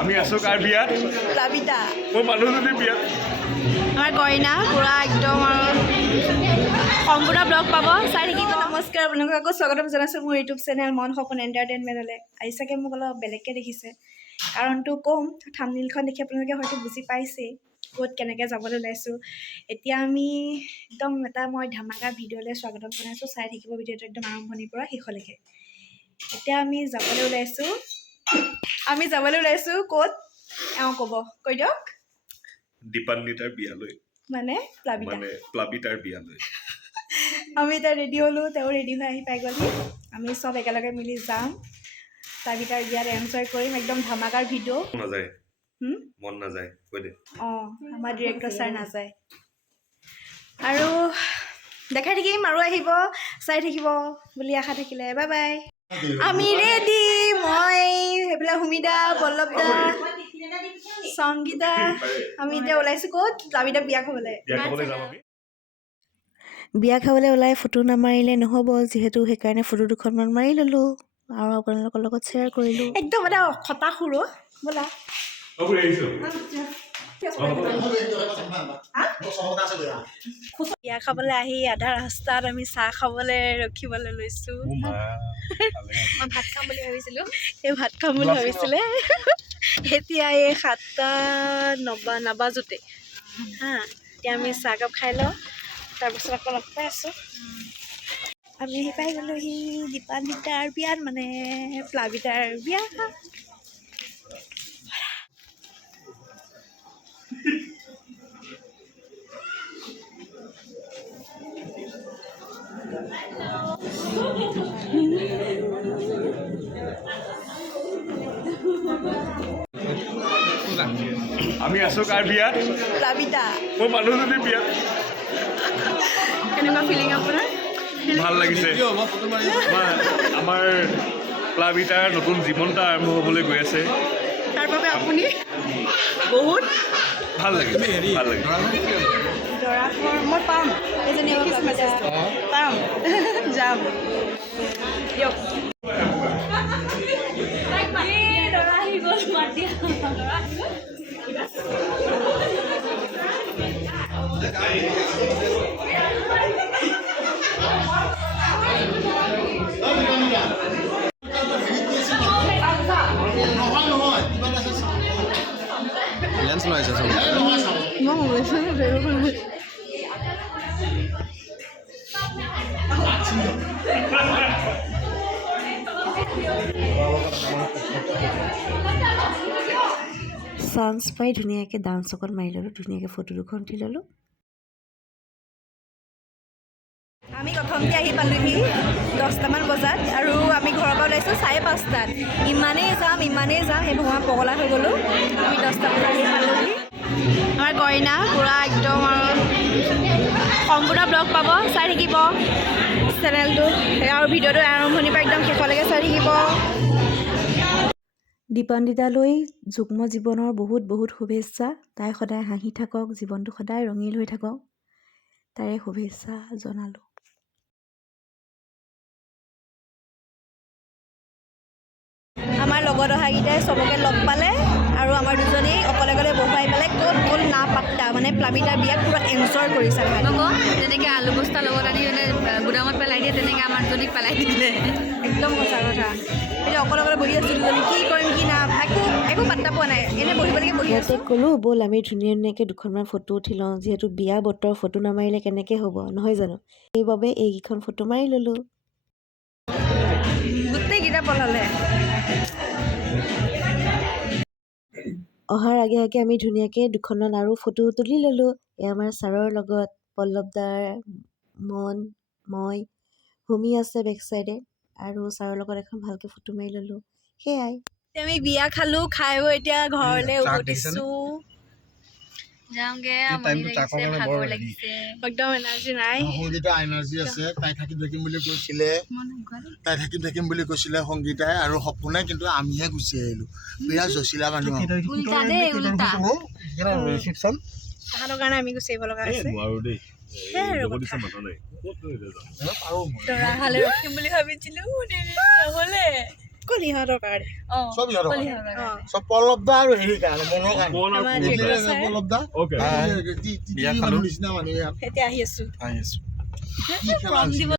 আমি আছো কাৰ বিয়াত? প্লাবিতা। মোৰ মানুহজনী বিয়াত। আমাৰ গইনা পুৰা একদম আৰু সম্পূৰ্ণ ব্লগ পাব, চাই থাকিব। নমস্কাৰ, আপোনালোকক আকৌ স্বাগতম জনাইছোঁ মোৰ ইউটিউব চেনেল মন সপোন এণ্টাৰটেইনমেণ্টলৈ। আজি চাগে মোক অলপ বেলেগকৈ দেখিছে, কাৰণটো ক'ম। থাম্বনেইলখন দেখি আপোনালোকে হয়তো বুজি পাইছেই ক'ত কেনেকৈ যাবলৈ ওলাইছোঁ। এতিয়া আমি একদম মই ধামাকা ভিডিঅ'লৈ স্বাগতম জনাইছোঁ। চাই থাকিব ভিডিঅ'টো একদম আৰম্ভণিৰ পৰা শেষলৈকে। এতিয়া আমি যাবলৈ ওলাইছোঁ ক'ত এওঁ ক'ব, কৈ দিয়ক। দীপান্বিতাৰ বিয়ালৈ, মানে প্লাবিতাৰ বিয়ালৈ। আমি এতিয়া ৰেডি হ'লোঁ, তেওঁ ৰেডি হৈ আহি পাই গ'লহি। আমি চব একেলগে মিলি যাম প্লাবিতাৰ বিয়াত, এনজয় কৰিম একদম ধামাকাৰ ভিডিঅ'। নাযায়, মন নাযায়, কৈ দে। অঁ, আমাৰ ডিৰেক্টৰ ছাৰ নাযায়। আৰু দেখাই থাকিম আৰু আহিব, চাই থাকিব বুলি আশা থাকিলে। Bye bye. আমি ৰেডি, মই সেইবিলাক সুমিদা, পল্লৱ দা, সংগীতা। আমি এতিয়া ওলাইছোঁ ক'ত? প্লাবিতা বিয়া খাবলৈ। বিয়া খাবলৈ ওলাই ফটো নামাৰিলে নহ'ব, যিহেতু সেইকাৰণে ফটো দুখনমান মাৰি ল'লোঁ আৰু আপোনালোকৰ লগত শ্বেয়াৰ কৰিলোঁ। একদম এটা খটাসুৰ ব'লা। বিয়া খাবলৈ আহি আধা ৰাস্তাত আমি চাহ খাবলৈ ৰখিবলৈ লৈছোঁ। মই ভাত খাম বুলি ভাবিছিলোঁ, ভাত খাম বুলি ভাবিছিলে। এতিয়া এই 7টা নাবাজোতে হা, এতিয়া আমি চাহকাপ খাই লওঁ, তাৰপিছত আকৌ লগ পাই আছোঁ। আমি আহি পাই গ'লোহি দীপান্বিতাৰ বিয়াত, মানে প্লাবিতাৰ বিয়া। আমি আছো কাৰ বিয়াত? প্লাবিতা। মোৰ মানুহজনী বিয়াত। কেনেকুৱা ফিলিং আপোনাৰ? ভাল লাগিছে। আমাৰ প্লাবিতাৰ নতুন জীৱন এটা আৰম্ভ হ'বলৈ গৈ আছে। তাৰ বাবে আপুনি বহুত ভাল লাগিছে, ভাল লাগিছে। দৰাঘৰ মই পাম, এজনী পাম, যাম দিয়ক। দৰা আহি গ'ল, মাত দিয়া। লেন্স লৈ আছে চান্স পাই ধুনীয়াকৈ ডান্স অকণ মাৰি ল'লোঁ, ধুনীয়াকৈ ফটো দুখন উঠি ল'লোঁ। আমি প্ৰথমতে আহি পালোঁহি 10টামান বজাত, আৰু আমি ঘৰৰ পৰা ওলাইছোঁ 5:30টাত। ইমানেই যাম সেই ভগৱান পগলা হৈ গ'লোঁ। আমি 10টা বজাত আহি পালোঁহি। আমাৰ গইনা পুৰা একদম আৰু সম্পূৰ্ণ ব্লগ পাব, চাই থাকিব চেনেলটো আৰু ভিডিঅ'টো আৰম্ভণিৰ পৰা একদম শেষলৈকে চাই থাকিব। দীপান্বিতালৈ যুগ্ম জীৱনৰ বহুত শুভেচ্ছা। তাই সদায় হাঁহি থাকক, জীৱনটো সদায় ৰঙীন হৈ থাকক, তাৰে শুভেচ্ছা জনালোঁ। আমাৰ লগত অহাকেইটাই চবকে লগ পালে, আৰু আমাৰ দুজনী অকলে বহুৱাই পেলাই ক'ত গ'ল না পাত্তা, মানে প্লাবিতাৰ বিয়াত পুৰা এনজয় কৰিছে। তেনেকৈ আলু বস্তাৰ লগত আনি গুদামত পেলাই দিয়ে, তেনেকৈ আমাৰ জনীক পেলাই দিলে। একদম সঁচা কথা। এতিয়া অকলে বহি আছোঁ দুজনী, কি কৰিম কি না একো পাত্তা পোৱা নাই, এনেই বহিবলৈকে বহি আছোঁ। ক'লোঁ ব'ল আমি ধুনীয়াকৈ দুখনমান ফটো উঠি লওঁ, যিহেতু বিয়া বতৰ, ফটো নামাৰিলে কেনেকৈ হ'ব, নহয় জানো? সেইবাবে এইকেইখন ফটো মাৰি ল'লোঁ। গোটেইকেইটা পলালে। অহাৰ আগে আমি ধুনীয়াকৈ দুখনমান আৰু ফটো তুলি ল'লোঁ। আমাৰ ছাৰৰ লগত পল্লৱ দাৰ, মই হুমি আছে বেক চাইডে, আৰু ছাৰৰ লগত এখন ভালকৈ ফটো মাৰি ল'লোঁ। সেয়াই আমি বিয়া খালোঁ, খাই এতিয়া ঘৰলৈ উভতিছোঁ। যাওঁগে, আমনি লাগিছে, ভাগৰ লাগিছে, একদম এনাৰ্জি নাই। সংগীতা এনাৰ্জি আছে, তাই থাকিম থাকিম বুলি কৈছিলে সংগীতাই আৰু সপোনে, কিন্তু আমিহে গুচি আহিলোঁ। বিৰাট জচিলা মানুহ। তাহাঁতৰ কাৰণে আমি গুচি আহিব লগা হৈছে। দৰা হালে ৰখিম বুলি ভাবিছিলোঁ, নহ'লে অকল ইহঁতৰ কাৰণে চব ইহঁতৰ অকল কাৰণে। ইহঁতৰ কাৰণে। চব পল্লৱ দা আৰু হেৰি কাৰণে মনৰ কাৰণে মন আৰু আমাৰ পুৰ ডিৰেক্টৰ কাৰণে। ছাৰ। পল্লৱ দা Okay. বিয়া খালো নিচিনা মানুহ ইয়াত এতিয়া আহি আছোঁ আহি আছো কি খেলা ফৰ্ম হৈছিলে? দিব